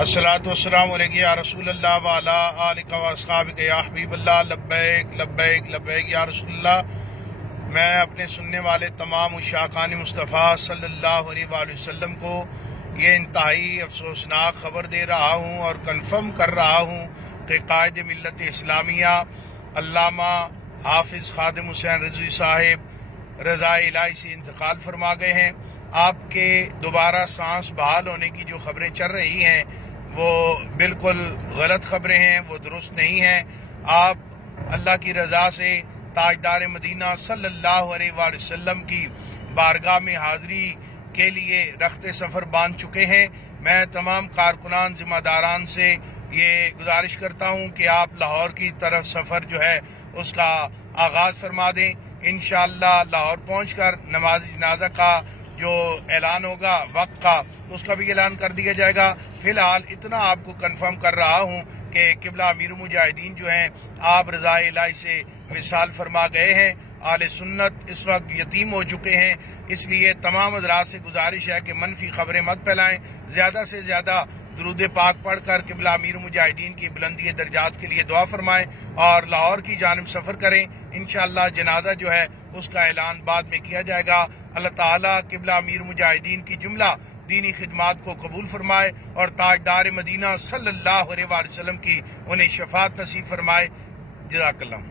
الصلاۃ والسلام علیک یا رسول اللہ وعلی آلک و اصحابک یا حبیب اللہ، لبیک لبیک لبیک یا رسول اللہ۔ میں اپنے سننے والے تمام عشاقان مصطفیٰ صلی اللہ علیہ وآلہ وسلم کو یہ انتہائی افسوسناک خبر دے رہا ہوں اور کنفرم کر رہا ہوں کہ قائد ملت اسلامیہ علامہ حافظ خادم حسین رضوی صاحب رضائے الہی سے انتقال فرما گئے ہیں۔ آپ کے دوبارہ سانس بحال ہونے کی جو خبریں چل رہی ہیں وہ بالکل غلط خبریں ہیں، وہ درست نہیں ہیں۔ آپ اللہ کی رضا سے تاجدار مدینہ صلی اللہ علیہ وآلہ وسلم کی بارگاہ میں حاضری کے لیے رخت سفر باندھ چکے ہیں۔ میں تمام کارکنان ذمہ داران سے یہ گزارش کرتا ہوں کہ آپ لاہور کی طرف سفر جو ہے اس کا آغاز فرما دیں۔ انشاءاللہ لاہور پہنچ کر نماز جنازہ کا جو اعلان ہوگا وقت کا، اس کا بھی اعلان کر دیا جائے گا۔ فی الحال اتنا آپ کو کنفرم کر رہا ہوں کہ قبلہ امیر المجاہدین جو ہیں آپ رضائے الہی سے وصال فرما گئے ہیں۔ اہل سنت اس وقت یتیم ہو چکے ہیں، اس لیے تمام حضرات سے گزارش ہے کہ منفی خبریں مت پھیلائیں، زیادہ سے زیادہ درود پاک پڑھ کر قبلہ امیر المجاہدین کی بلندی درجات کے لیے دعا فرمائیں اور لاہور کی جانب سفر کریں۔ انشاءاللہ جنازہ جو ہے اس کا اعلان بعد میں کیا جائے گا۔ اللہ تعالیٰ قبلہ امیر المجاہدین کی جملہ دینی خدمات کو قبول فرمائے اور تاجدار مدینہ صلی اللہ علیہ وآلہ وسلم کی انہیں شفاعت نصیب فرمائے۔ جزاک اللہ۔